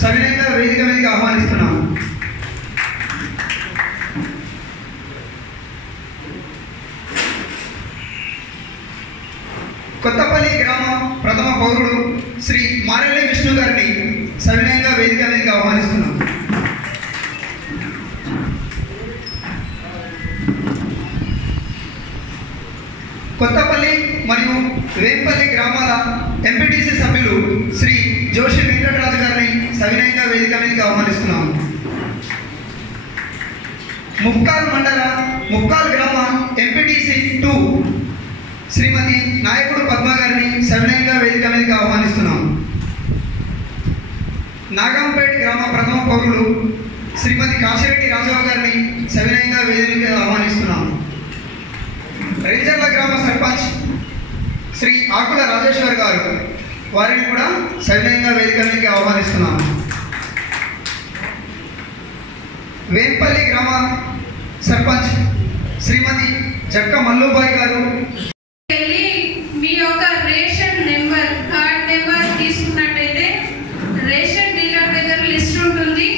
సవినయంగా వేదిక మీదకి ఆహ్వానిస్తున్నాము. కొత్తపల్లి గ్రామ ప్రథమ పౌరుడు శ్రీ మారెల్లి విష్ణు గారిని సవినయంగా వేదిక మీదకి ఆహ్వానిస్తున్నాం. కొత్తపల్లి మరియు వేంపల్లి గ్రామాల ఎంపీటీసీ సభ్యులు శ్రీ జోషి వెంకటరాజు గారిని సవినయంగా వేదిక మీదకి ఆహ్వానిస్తున్నాము. ముక్కాల్ మండల ముక్కాల్ గ్రామ ఎంపీటీసీ 2 శ్రీమతి నాయకుడు పద్మ గారిని సవినయంగా వేదిక మీదకి ఆహ్వానిస్తున్నాము. నాగంపేట గ్రామ ప్రథమ పౌరులు శ్రీమతి కాశిరెడ్డి రాజావు గారిని సవినయంగా వేదికగా ఆహ్వానిస్తున్నాము. రేంజర్ల గ్రామ సర్పంచ్ శ్రీ ఆకుల రాజేశ్వర్ గారు వారిని కూడా సవినయంగా వేదిక మీదకి ఆహ్వానిస్తున్నాము. వేంపల్లి గ్రామ సర్పంచ్ శ్రీమతి జక్క మల్లుబాయి గారు మీ యొక్క రేషన్ నెంబర్ కార్డ్ నెంబర్ తీసుకున్నట్టయితే రేషన్ డీలర్ దగ్గర లిస్ట్ ఉంటుంది.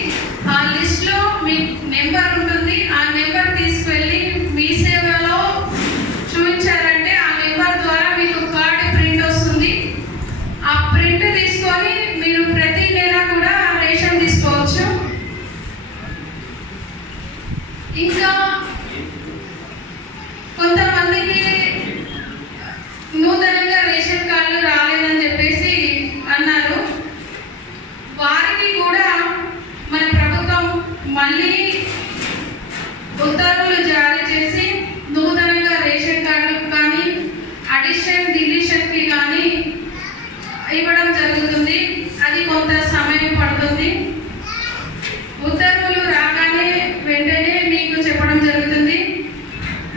ఆ లిస్ట్లో మీ నెంబర్ ఉంటుంది. ఆ నెంబర్ తీసుకువెళ్ళి మీ సేవలో చూపించారంటే ఆ నెంబర్ ద్వారా మీకు కార్డ్ ప్రింట్ వస్తుంది. ఆ ప్రింట్ తీసుకొని మీరు ప్రతి నెల కూడా రేషన్ తీసుకోవచ్చు. ఇంకా కొంతమందికి నూతనంగా రేషన్ కార్డులు రాలేదని చెప్పేసి అన్నారు. వారికి కూడా మన ప్రభుత్వం మళ్ళీ ఉత్తర్వులు జారీ చేసి నూతనంగా రేషన్ కార్డులకు కానీ అడిషన్ డిలీషన్కి కానీ ఇవ్వడం జరుగుతుంది. అది కొంత సమయం పడుతుంది. ఉత్తర్వులు రాగానే వెంటనే మీకు చెప్పడం జరుగుతుంది.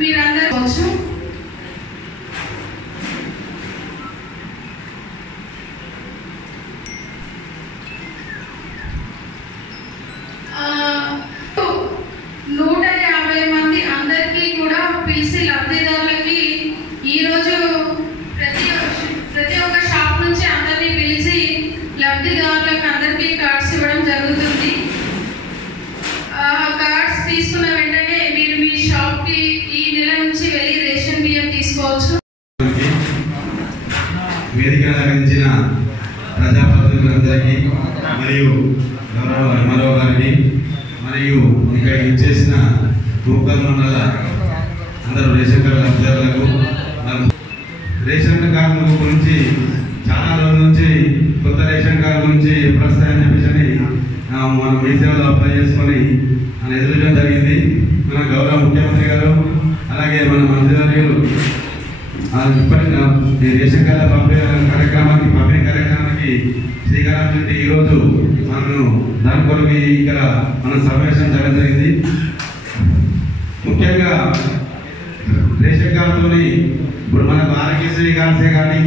మీరందరూ వచ్చు. పీసీ లబ్ధిదారులకి ఈరోజు ప్రతి ఒక్క షాప్ నుంచి అందరినీ పిలిచి లబ్ధిదారులకు అందరికీ కార్డ్స్ ఇవ్వడం జరుగుతుంది. కార్డ్స్ తీసుకున్న వెంటనే మీరు మీ షాప్కి ఈ నెల నుంచి వెళ్ళి రేషన్ బియ్యం తీసుకోవచ్చు. వేదిక అలంకరించిన ప్రజాప్రతినిధులందరికీ మరియు గౌరవ ఎంఆర్ఓ గారిని మరియు ఇక్కడ ఇచ్చేసిన ముక్కల్ మండల అందరూ రేషన్ కార్డు లబ్ధిదారులకు రేషన్ కార్డు గురించి చాలా రోజుల నుంచి కొత్త రేషన్ కార్డు గురించి ఎప్పుడు వస్తాయని చెప్పేసి మనం మీ సేవలో అప్లై చేసుకొని అని ఎదురడం జరిగింది. మన గౌరవ ముఖ్యమంత్రి గారు అలాగే మన మంత్రివర్యులు ఇప్పటి రేషన్ కార్డుల పంపిణీ కార్యక్రమానికి శ్రీకారం చుట్టి ఈరోజు మనను దాని కొరకు ఇక్కడ మన సమావేశం జరగడం జరిగింది. ముఖ్యంగా రేషన్ కార్డుతోని ఇప్పుడు మనకు ఆరోగ్యశ్రీ కార్డ్సే కానీ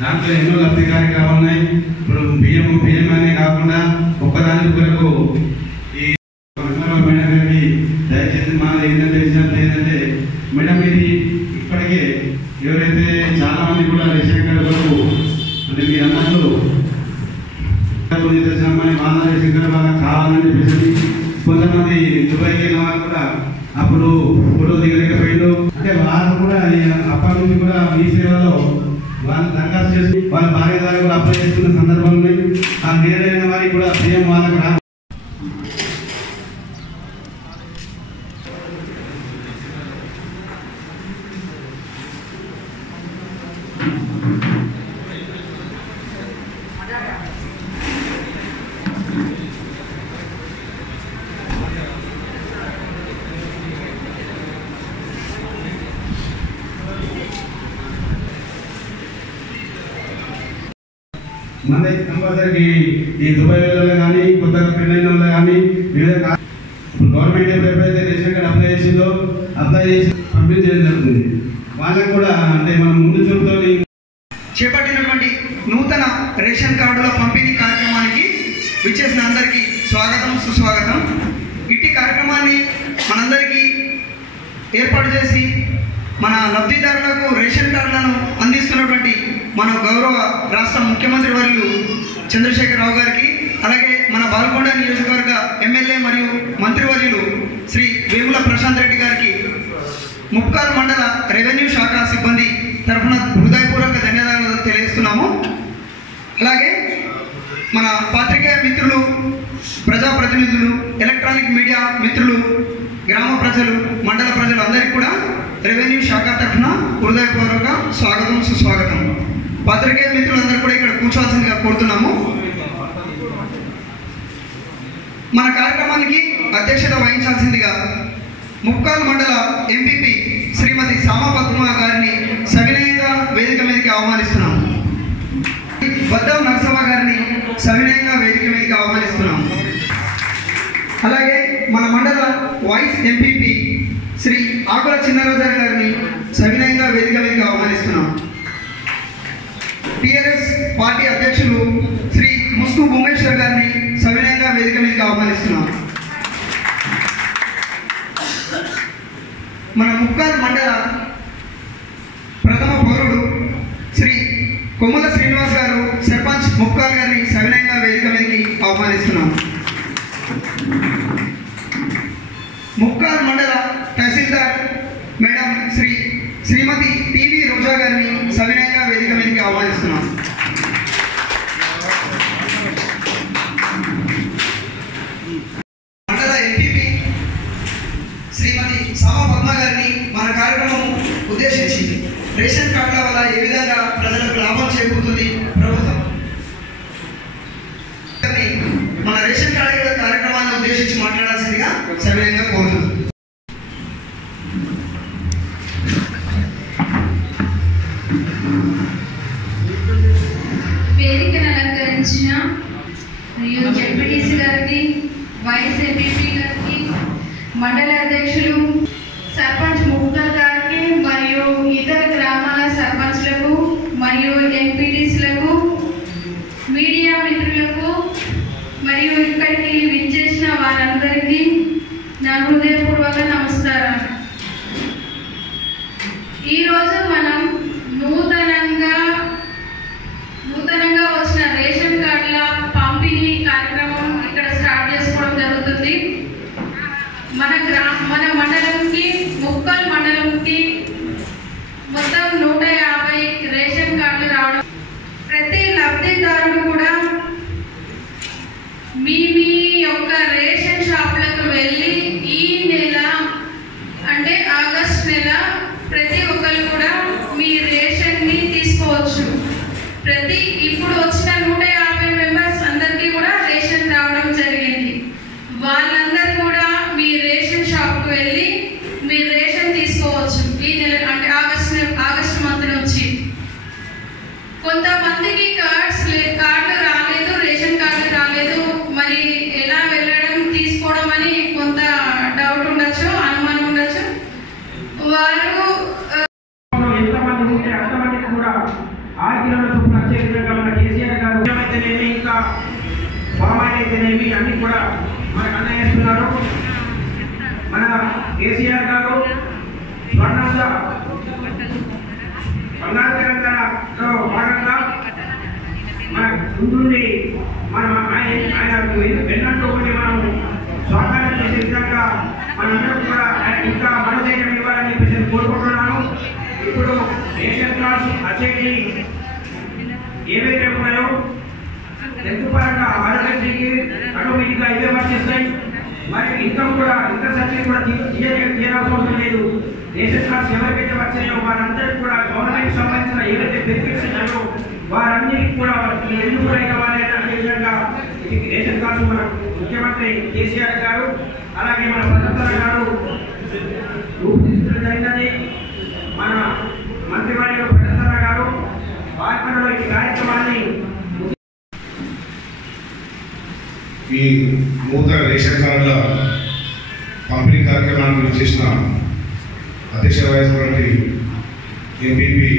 దాంట్లో ఎన్నో లబ్ధి కార్యక్రమాలు ఉన్నాయి. ఇప్పుడు బియ్యం అనే కాకుండా ఒక్కదాని కొరకు ఈ మేడం గారికి దయచేసి మన ఏంటంటే మేడం ఇది ఇప్పటికే ఎవరైతే చాలా మంది కూడా రేషన్ కార్డు కొరకు అంటే మీరు అన్నట్లు వాళ్ళ రేషన్ కార్డు వాళ్ళకి కావాలని చెప్పేసి కొంతమంది దుబాయ్కి వెళ్ళిన వాళ్ళు కూడా అప్పుడు ఫోటో దిగలేకపోయిండు. అంటే వాళ్ళు కూడా అప్పటి నుంచి కూడా మీ సేవలో వాళ్ళు దరఖాస్తు చేసి వాళ్ళ భార్య ద్వారా కూడా అప్లై చేసుకున్న సందర్భాలు ఉన్నాయి. ఆ నేరైన వారికి కూడా బియ్యం వాళ్ళకు రా మన కంపల్సరీ ఈ దుబాయ్ వాళ్ళు కానీ కొత్తగా పెళ్ళైన వాళ్ళు కానీ వివిధ గవర్నమెంట్ ఎప్పుడైతే రేషన్ కార్డు అప్లై చేసి పంపించడం జరుగుతుంది. వాళ్ళకు కూడా అంటే మనం ముందు చూపుతో చేపట్టినటువంటి నూతన రేషన్ కార్డుల పంపిణీ కార్యక్రమానికి విచ్చేసిన అందరికీ స్వాగతం సుస్వాగతం. ఇట్టి కార్యక్రమాన్ని మనందరికీ ఏర్పాటు చేసి మన లబ్ధిదారులకు రేషన్ కార్డులను అందిస్తున్నటువంటి మన గౌరవ రాష్ట్ర ముఖ్యమంత్రి వర్యులు చంద్రశేఖరరావు గారికి, అలాగే మన బాల్కొండ నియోజకవర్గ ఎమ్మెల్యే మరియు మంత్రివర్యులు శ్రీ వేముల ప్రశాంత్ రెడ్డి గారికి ముప్కాల్ మండల రెవెన్యూ శాఖ సిబ్బంది తరఫున హృదయపూర్వక ధన్యవాదాలు తెలియజేస్తున్నాము. అలాగే మన పాత్రికేయ మిత్రులు, ప్రజాప్రతినిధులు, ఎలక్ట్రానిక్ మీడియా మిత్రులు, గ్రామ ప్రజలు, మండల ప్రజలు అందరికీ కూడా రెవెన్యూ శాఖ తరఫున హృదయపూర్వక స్వాగతం, సుస్వాగతం. పాత్రికేయ మిత్రులందరూ కూడా ఇక్కడ కూర్చోవాల్సిందిగా కోరుతున్నాము. మన కార్యక్రమానికి అధ్యక్షత వహించాల్సిందిగా ముప్కాల్ మండల ఎంపీపీ శ్రీమతి సామా పద్మ గారిని సవినయంగా వేదిక మీదకి ఆహ్వానిస్తున్నాము. బద్దం నరసమ్మ గారిని సవినయంగా వేదిక మీదకి ఆహ్వానిస్తున్నాము. అలాగే మన మండల వైస్ ఎంపీపీ శ్రీ ఆకుల చిన్నరోజర్ గారిని సవినయంగా వేదిక మీదకి ఆహ్వానిస్తున్నాము. టిఆర్ఎస్ పార్టీ అధ్యక్షులు శ్రీ ముస్కు భూమేశ్వర్ గారిని సవినయంగా వేదిక మీదకి ఆహ్వానిస్తున్నాము. మన ముప్కాల్ మండల ప్రథమ పౌరుడు శ్రీ కొమ్ముల శ్రీనివాస్ గారు సర్పంచ్ ముప్కాల్ గారిని సవినయంగా వేదిక మీదకి ఆహ్వానిస్తున్నాము. ముప్కాల్ మండల తహసీల్దార్ మేడం శ్రీమతి టీవీ రోజా గారిని సవినయంగా వేదిక మీదకి ఆహ్వానిస్తున్నాం. మండల ఎంపీపీ శ్రీమతి సామా పద్మ గారిని మన కార్యక్రమం ఉద్దేశించి రేషన్ కార్డుల వల్ల ఏ విధంగా ప్రజలకు లాభం చేకూరుతుంది ప్రభుత్వం, మన రేషన్ కార్డు కార్యక్రమాన్ని ఉద్దేశించి మాట్లాడాల్సిందిగా సవినయంగా కోరుతున్నాం. వేదికను అలంకరించిన జడ్పీటీసీ గారికి, వైస్ ఎంపీపీ గారికి, మండల అధ్యక్షులు, సర్పంచ్ ముప్కాల్ గారికి మరియు ఇతర గ్రామాల సర్పంచ్లకు మరియు ఎంపీటీసీలకు, మీడియా మిత్రులకు మరియు ఇక్కడికి విచ్చేసిన వారందరికీ నా హృదయపూర్వక నమస్కారం. ఈరోజు మనం నూతనంగా వచ్చిన రేషన్ కార్డుల పంపిణీ కార్యక్రమం ఇక్కడ స్టార్ట్ చేసుకోవడం జరుగుతుంది. మన మండలంకి, ముప్కాల్ మండలంకి మొత్తం 150 రేషన్ కార్డులు రావడం. ప్రతి లబ్ధిదారుడు కూడా మీ యొక్క రేషన్ షాపులకు వెళ్ళి ఈ నెల అంటే ఆగస్ట్ నెల ప్రతి ఒక్కరు కూడా మీ రేషన్ని తీసుకోవచ్చు. ఇప్పుడు వచ్చిన 150 మెంబర్స్ అందరికీ కూడా రేషన్ రావడం జరిగింది. వాళ్ళందరూ కూడా మీ రేషన్ షాప్కి వెళ్ళి మీ రేషన్ తీసుకోవచ్చు. ఈ నెల అంటే ఆగస్ట్ మంత్ నుంచి. కొంతమందికి కార్డులు రాలేదు, రేషన్ కార్డులు రాలేదు, మరి ఎలా వెళ్ళడం తీసుకోవడం అని కొంత డౌట్ ఉండొచ్చు, అనుమానం ఉండొచ్చు. వారు ఇంకా పొరమైతేనేమి అన్ని కూడా మనకు అందజేస్తున్నారు. మన కేసీఆర్ గారు స్వర్ణంగా బంగారు తెలంగాణలో భాగంగా మన ముందుండి ఆయన వెన్నట్టు మనం స్వాగతం చేసే విధంగా మనందరం కూడా ఇంకా మనోధైర్యం ఇవ్వాలని చెప్పేసి కోరుకుంటున్నాను. ఇప్పుడు రేషన్ కార్డ్స్ వచ్చేటి ఏవైతే ఉన్నాయో హెల్త్ పరంగా ఆరోగ్యశ్రీకి ఆటోమేటిక్గా ఇవే వర్తిస్తాయి. మరి ఇన్కమ్ సర్టిఫికేట్ కూడా తీయాల్సిన అవసరం లేదు. రేషన్ కార్డ్స్ ఎవరికైతే వచ్చినాయో వారందరికీ కూడా గవర్నమెంట్ సంబంధించిన ఏవైతే బెనిఫిట్స్ ఉన్నాయో వారన్నిటికీ కూడా ఎందుకు కూడా ఇవ్వాలి అనే విధంగా రేషన్ కార్డ్స్ మన ముఖ్యమంత్రి కేసీఆర్ గారు, అలాగే మన ప్రధాన గారు రూపొందించడం జరిగినది. మన మంత్రివర్యులు ప్రధాన గారు వారిలో ఈ కార్యక్రమాన్ని ఈ నూతన రేషన్ కార్డుల పంపిణీ కార్యక్రమాన్ని చేసిన అధ్యక్ష వహించినటువంటి ఎంపీపీ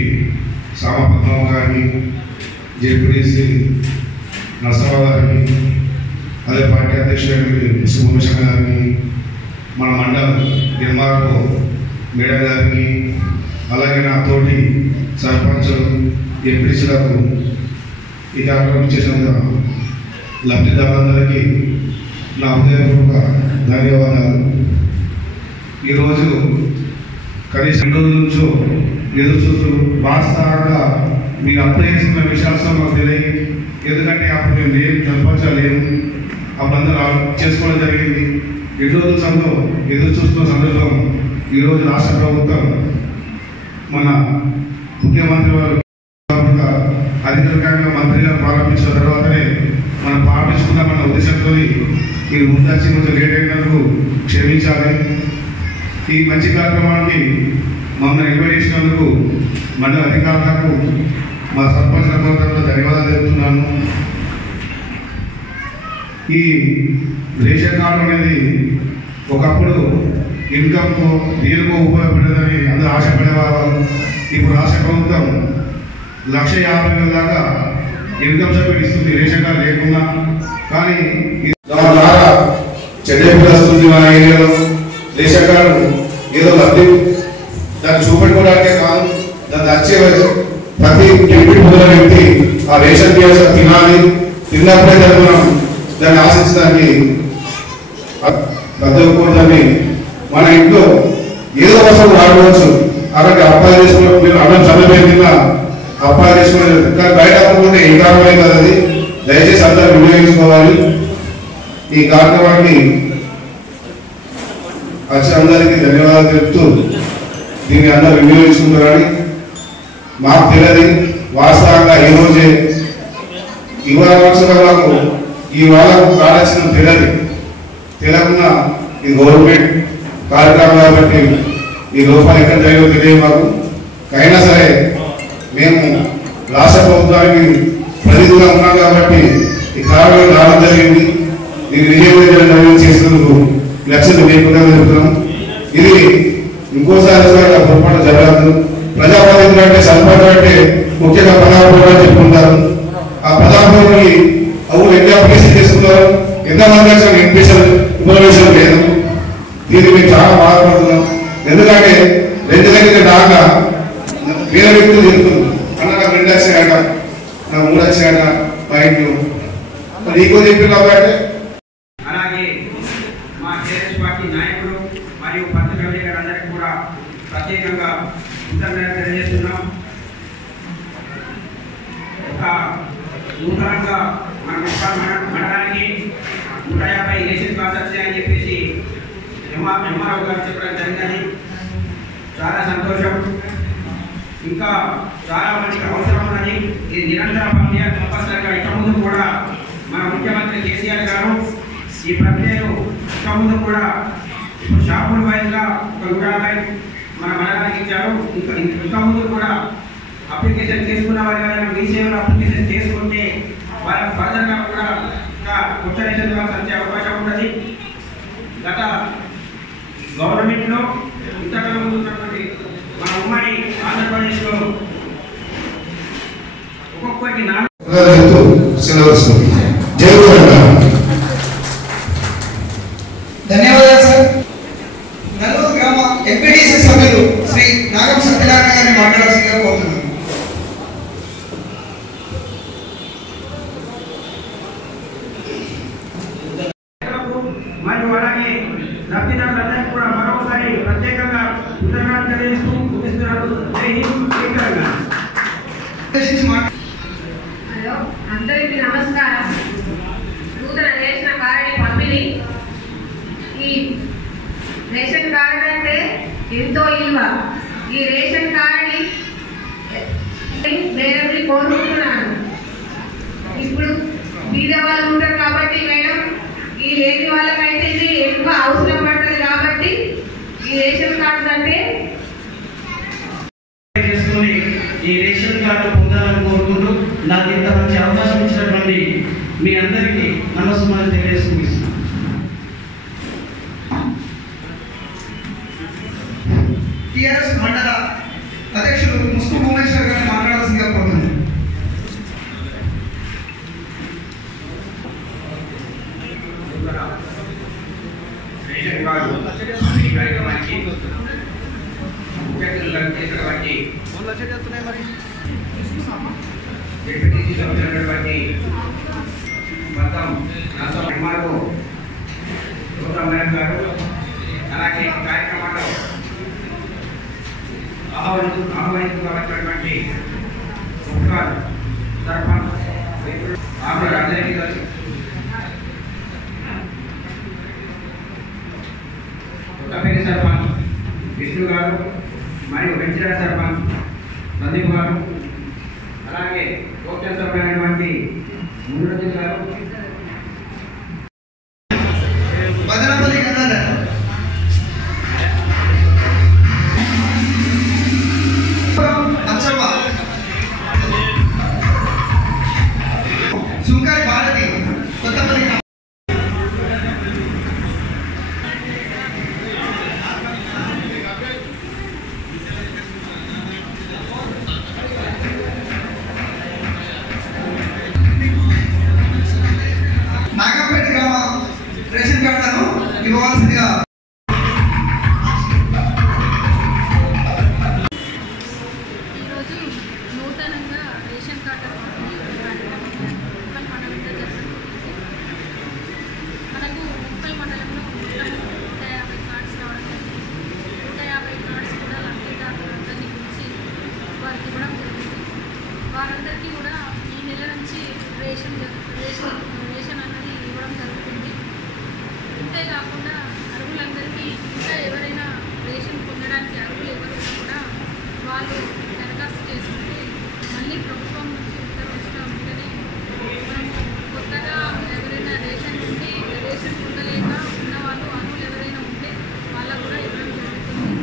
సామా పద్మ గారిని, జెడ్పీటీసీ నరసరావు గారిని, అదే పార్టీ అధ్యక్షుడు భూమేశ్వర్ గారిని, మన మండల ఎంఆర్ఓ మేడం గారిని, అలాగే నా తోటి సర్పంచులు ఎంపీసీలకు ఈ కార్యక్రమం చేసిన లబ్ధిదారులందరికీ నా హృదయపూర్వక ధన్యవాదాలు. ఈరోజు కనీసం 2 రోజుల నుంచో ఎదురు చూస్తూ వాస్తవంగా మీరు అప్లై చేసుకున్న విషయాలు మాకు తెలియదు. ఎందుకంటే అప్పుడు మేము ఏం జరపలేము, అప్పుడు అందరూ చేసుకోవడం జరిగింది. 2 రోజుల సమయంలో ఎదురు చూస్తున్న సందర్భం ఈరోజు రాష్ట్ర ప్రభుత్వం మన ముఖ్యమంత్రి వారు అధికారికంగా మంత్రి గారు ప్రారంభించిన తర్వాతనే మనం ప్రారంభించుకున్నామన్న ఉద్దేశంతో మీరు ముందచ్చి కొంచెం లేట్ అయినందుకు క్షమించాలి. ఈ మంచి కార్యక్రమానికి మమ్మల్ని ఇన్వైట్ చేసినందుకు మండల అధికారులకు మా సర్పంచ్ తరఫున ధన్యవాదాలు తెలుపుతున్నాను. ఈ రేషన్ కార్డు అనేది ఒకప్పుడు ఇన్కమ్కు దీనికో ఉపయోగపడేదని అందరూ ఆశపడేవారు. ఇప్పుడు రాష్ట్ర ప్రభుత్వం 1,50,000 దాకా ఇన్కమ్ సర్టిఫికేట్ ఇస్తుంది రేషన్ కార్డు లేకుండా. కానీ దాని ద్వారా చెడ్డ వస్తుంది. మన ఏరియాలో రేషన్ కార్డు ఏదో లబ్ధి దాన్ని చూపెట్టుకోవడానికే కాదు, దాన్ని వచ్చే ప్రతి డిప్యూటీ పొందిన వ్యక్తి ఆ రేషన్ బియ్యం తినాలి. తిన్నప్పుడే దాన్ని మనం దాన్ని ఆశించడానికి ప్రతి ఒక్కరిని మన ఇంట్లో ఏదో వస్తువు వాడుకోవచ్చు. అలాగే అప్పాలు చేసుకున్న మీరు అన్నం చల్లబోయి కింద అప్పాలు చేసుకునేది, కానీ బయట అప్పుకుంటే ఏ కారణమే కదా. అది దయచేసి అందరూ వినియోగించుకోవాలి. ఈ కార్యక్రమాన్ని వచ్చి అందరికీ ధన్యవాదాలు తెలుపుతూ దీన్ని అందరూ వినియోగించుకుంటారని మాకు తెలియదు. వాస్తవంగా ఈరోజే ఇవాళ మాకు ఈ వాళ్ళకు కావాల్సిన తెలియకుండా ఇది గవర్నమెంట్ కార్యక్రమం కాబట్టి ఈ లోపాలు ఎక్కడ జరిగో తెలియదు మాకు. అయినా సరే మేము రాష్ట్ర ప్రభుత్వానికి ప్రతినిధిగా ఉన్నాం కాబట్టి ఈ కార్యక్రమం రావడం జరిగింది. ఇది విజయవంతం చేసినందుకు లక్ష్యం లేకుండా జరుగుతున్నాం. ఇది ఇంకోసారి పొరపాటు జరగదు. ప్రజాప్రతినిధులు అంటే సర్పంచ్ అంటే ముఖ్యంగా ప్రధానమంత్రి చెప్పుకుంటారు. ఆ ప్రధానమంత్రికి అవును ఎన్ని అప్లికేషన్ చేసుకున్నారు, ఎంతమంది ఇన్ఫర్మేషన్ లేదు. దీన్ని మేము చాలా బాధపడుతున్నాం. ఎందుకంటే 2 దగ్గర దాకా వేరే వ్యక్తులు చెప్తున్నారు, అన్న నాకు 2 వచ్చాయట, నాకు 3 వచ్చాయట మా ఇంట్లో నీకో చెప్పిన కాబట్టి. అలాగే మా టీఆర్ఎస్ పార్టీ నాయకులు మరియు పత్రికా విలేకరులందరికీ కూడా ప్రత్యేకంగా కృతజ్ఞతలు తెలియజేస్తున్నాం. ఒక నూతనంగా మన మండలానికి 150 రేషన్ కార్డ్స్ వచ్చాయని చెప్పేసి ఎంఆర్ఓ గారు చెప్పడం జరిగిందని చాలా సంతోషం. ఇంకా చాలా మందికి అవసరం ఉన్నది. ఇది నిరంతర ప్రక్రియ. తప్పనిసరిగా ఇక ముందు కూడా మన ముఖ్యమంత్రి కేసీఆర్ గారు ఈ ప్రక్రియను ఇక ముందు కూడా ఇప్పుడు షాపుల వైజ్గా ఒక 150 మన మండలానికి ఇచ్చారు. ఇంకా ముందు కూడా అప్లికేషన్ చేసుకున్న వారి కానీ మీ సేవలో అప్లికేషన్ చేసుకుంటే వాళ్ళకి ఫర్దర్గా కూడా ఇంకా కొత్త రేషన్ కార్డ్స్ వచ్చే అవకాశం ఉన్నది. గత గవర్నమెంట్లో ఇంతకాలం ముందు ఉన్నటువంటి మన ఉమ్మడి ఆంధ్రప్రదేశ్లో ఒక్కొక్కరికి 4 ధన్యవాదాలు సార్. నల్లూరు గ్రామ ఎంపీటీసీ సభ్యులు శ్రీ నాగం సత్యనారాయణ గారిని మాట్లాడాల్సిందిగా కోరుతున్నాను. మరియు అలాగే లబ్ధిదారులందరికీ కూడా మరొకసారి ప్రత్యేకంగా కృతజ్ఞతలు తెలియజేస్తూ ముగిస్తున్నాను. జై హింద్, జై తెలంగాణ. హలో, అందరికీ నమస్కారం. నూతన రేషన్ కార్డు పంపిణీ. ఈ రేషన్ కార్డు అంటే ఎంతో విలువ. ఈ రేషన్ కార్డుని మేడం కోరుకుంటున్నాను. ఇప్పుడు బీద వాళ్ళు ఉంటారు కాబట్టి మేడం, ఈ లేని వాళ్ళకైతే ఇది ఎక్కువ అవసరం పడుతుంది కాబట్టి ఈ రేషన్ కార్డు అంటే చేసుకుని ఈ రేషన్ కార్డు పొందాలని కోరుకుంటూ నాకు ఇంత మంచి అవకాశం ఇచ్చినటువంటి మీ అందరికీ నమస్కారం తెలియజేసుకుంటున్నాను. టీఆర్ఎస్ మండల అధ్యక్షులు ముస్కు భువనేశ్వర్ గారిని మాట్లాడాల్సిందిగా కోరుతున్నాను. రేషన్ కార్డు పంపిణీ కార్యక్రమానికి ముఖ్య అతిథులుగా చేసినటువంటి ఆకుల రాజారెడ్డి గారు, కొత్తపల్లి సర్పంచ్ విష్ణు గారు మరియు వెంచర సర్పంచ్ సందీప్ గారు, అలాగే కోట్ల సభ్యులైనటువంటి ముందు గారు, మదనపల్లి గంగాధర్, అచ్చవ్వ, సుంకర్ భారతి, కొత్తపల్లి నాగంపేట గ్రామ రేషన్ కార్డులను ఇవ్వవలసిందిగా ఈరోజు నూతనంగా రేషన్ కార్డు మండలంలో జరుగుతుంది. మనకు ఉప్పల్ మండలంలో 150 కార్డ్స్ రావడం జరిగింది. 150 కార్డ్స్ కూడా లబ్ధిదారులందరినీ గురించి వారికి ఇవ్వడం జరిగింది. వారందరికీ కూడా ఈ నెల నుంచి రేషన్ అన్నది ఇవ్వడం జరుగుతుంది. అంతేకాకుండా అర్హులందరికీ ఇంకా ఎవరైనా రేషన్ పొందడానికి అర్హులు ఎవరైనా కూడా వాళ్ళు దరఖాస్తు చేసుకుంటే మళ్ళీ ప్రభుత్వం నుంచి ఉత్తర్వులు ఉంటేనే మనం కొత్తగా ఎవరైనా రేషన్ ఉండి రేషన్ పొందలేక ఉన్న వాళ్ళు అర్హులు ఎవరైనా ఉంటే వాళ్ళకు కూడా ఇవ్వడం జరుగుతుంది.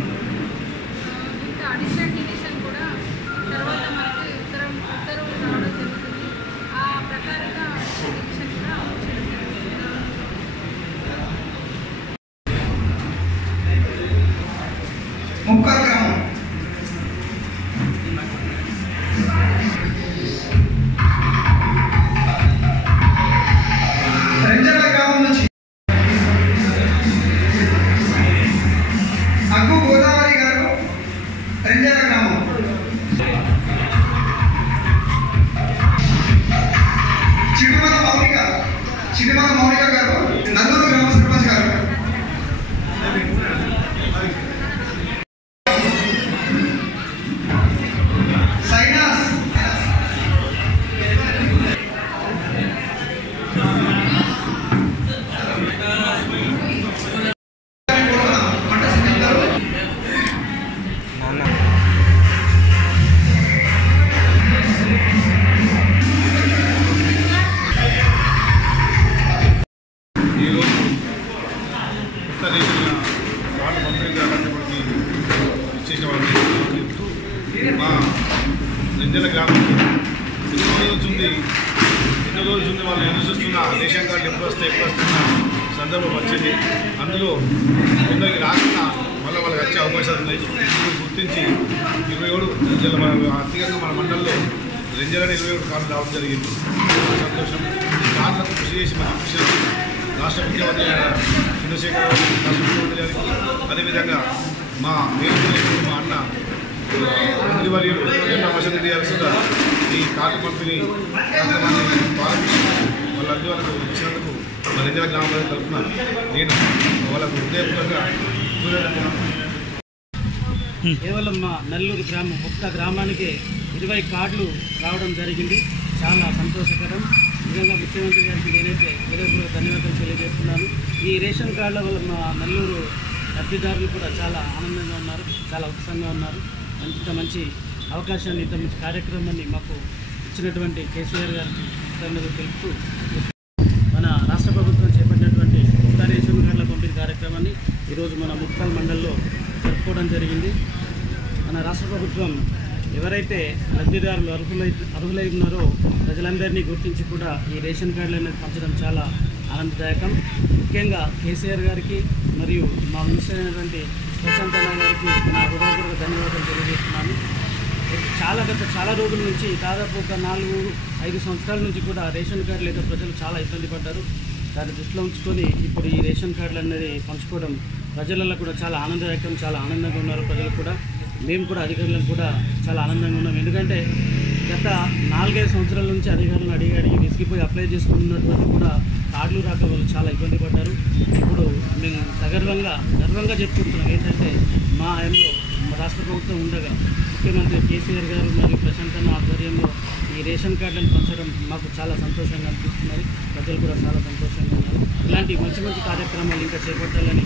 ఇంకా అడిషనల్ డివిజన్ కూడా తర్వాత మనకి ఉత్తర్వులు రావడం జరుగుతుంది. ఆ ప్రకారంగా అడిషనల్ డివిజన్ కూడా చేయడం జరుగుతుంది. ముక్కర్ గ్రామం రెంజర్ల గ్రామం నుంచి అగ్గు గోదావరి గారు, రెంజర్ల గ్రామం. చిటిమల మౌనిక గారు, నల్లూరు గ్రామ సర్పంచ్ గారు. సైనాస్ మంట సందీప్ గారు. ఈరోజు కొత్త రేషన్ కార్డు పంపిణీ కాబట్టి ఇచ్చేసిన వాళ్ళకి చెప్తూ మా రెంజల గ్రామంలో ఎన్నో రోజులు ఉంది వాళ్ళు ఎదురు చూస్తున్న రేషన్ కార్డు ఎప్పుడు వస్తున్న సందర్భం వచ్చింది. అందులో కొందరికి రాకుండా మళ్ళీ వాళ్ళకి వచ్చే అవకాశాలు ఉన్నాయి. ఇది గుర్తించి 27 రెంజల అత్యధికంగా మన మండలంలో రెంజలని 27 కార్డులు రావడం జరిగింది. సంతోషం. ఈ కార్డులకు కృషి చేసి మన కృషి రాష్ట్ర ముఖ్యమంత్రి చంద్రశేఖర్ రాష్ట్ర ముఖ్యమంత్రి గారికి, అదేవిధంగా మా మేలు మా అన్న మంత్రివర్యులు వసతి గారు కూడా ఈ కార్డు పంపిణీ కార్యక్రమాన్ని ప్రారంభించి వాళ్ళందరూ వాళ్ళకు ఇచ్చినందుకు మా రెంజల గ్రామ ప్రజల తరఫున నేను వాళ్ళకు హృదయపూర్వకంగా కేవలం మా నల్లూరు గ్రామం ఒక్క గ్రామానికి 20 కార్డులు రావడం జరిగింది. చాలా సంతోషకరం. నిజంగా ముఖ్యమంత్రి గారికి నేనైతే హృదయపూర్వక ధన్యవాదాలు తెలియజేస్తున్నాను. ఈ రేషన్ కార్డుల వల్ల మా నల్లూరు లబ్ధిదారులు కూడా చాలా ఆనందంగా ఉన్నారు, చాలా ఉత్సాహంగా ఉన్నారు. ఇంత మంచి అవకాశాన్ని, ఇంత మంచి కార్యక్రమాన్ని మాకు ఇచ్చినటువంటి కేసీఆర్ గారికి ధన్యవాదాలు తెలుపుతూ మన రాష్ట్ర ప్రభుత్వం చేపట్టినటువంటి కొత్త రేషన్ కార్డుల పంపిణీ కార్యక్రమాన్ని ఈరోజు మన ముక్కల్ మండలంలో జరుపుకోవడం జరిగింది. మన రాష్ట్ర ప్రభుత్వం ఎవరైతే లబ్ధిదారులు అర్హులై ఉన్నారో ప్రజలందరినీ గుర్తించి కూడా ఈ రేషన్ కార్డులు అనేది పంచడం చాలా ఆనందదాయకం. ముఖ్యంగా కేసీఆర్ గారికి మరియు మా మినిస్టర్ అయినటువంటి ప్రశాంత్ అన్న గారికి నా హృదయపూర్వక ధన్యవాదాలు తెలియజేస్తున్నాను. చాలా రోజుల నుంచి దాదాపు ఒక 4-5 సంవత్సరాల నుంచి కూడా రేషన్ కార్డు లేక ప్రజలు చాలా ఇబ్బంది పడ్డారు. దాన్ని దృష్టిలో ఉంచుకొని ఇప్పుడు ఈ రేషన్ కార్డులు అనేది పంచుకోవడం ప్రజలలో కూడా చాలా ఆనందదాయకం, చాలా ఆనందంగా ఉన్నారు ప్రజలు కూడా. మేము కూడా అధికారులకు కూడా చాలా ఆనందంగా ఉన్నాం. ఎందుకంటే గత 4-5 సంవత్సరాల నుంచి అధికారులను అడిగి విసిగిపోయి అప్లై చేసుకున్నటువంటి కూడా కార్డులు రాక వాళ్ళు చాలా ఇబ్బంది పడ్డారు. ఇప్పుడు మేము గర్వంగా చెప్పుకుంటున్నాం ఏంటంటే మా ఆయనలో రాష్ట్ర ప్రభుత్వం ఉండగా ముఖ్యమంత్రి కేసీఆర్ గారు మరియు ప్రశాంత్ అన్న ఆధ్వర్యంలో ఈ రేషన్ కార్డులను పంచడం మాకు చాలా సంతోషంగా అనిపిస్తున్నది. ప్రజలు కూడా చాలా సంతోషంగా ఉన్నారు. ఇలాంటి మంచి మంచి కార్యక్రమాలు ఇంకా చేపట్టాలని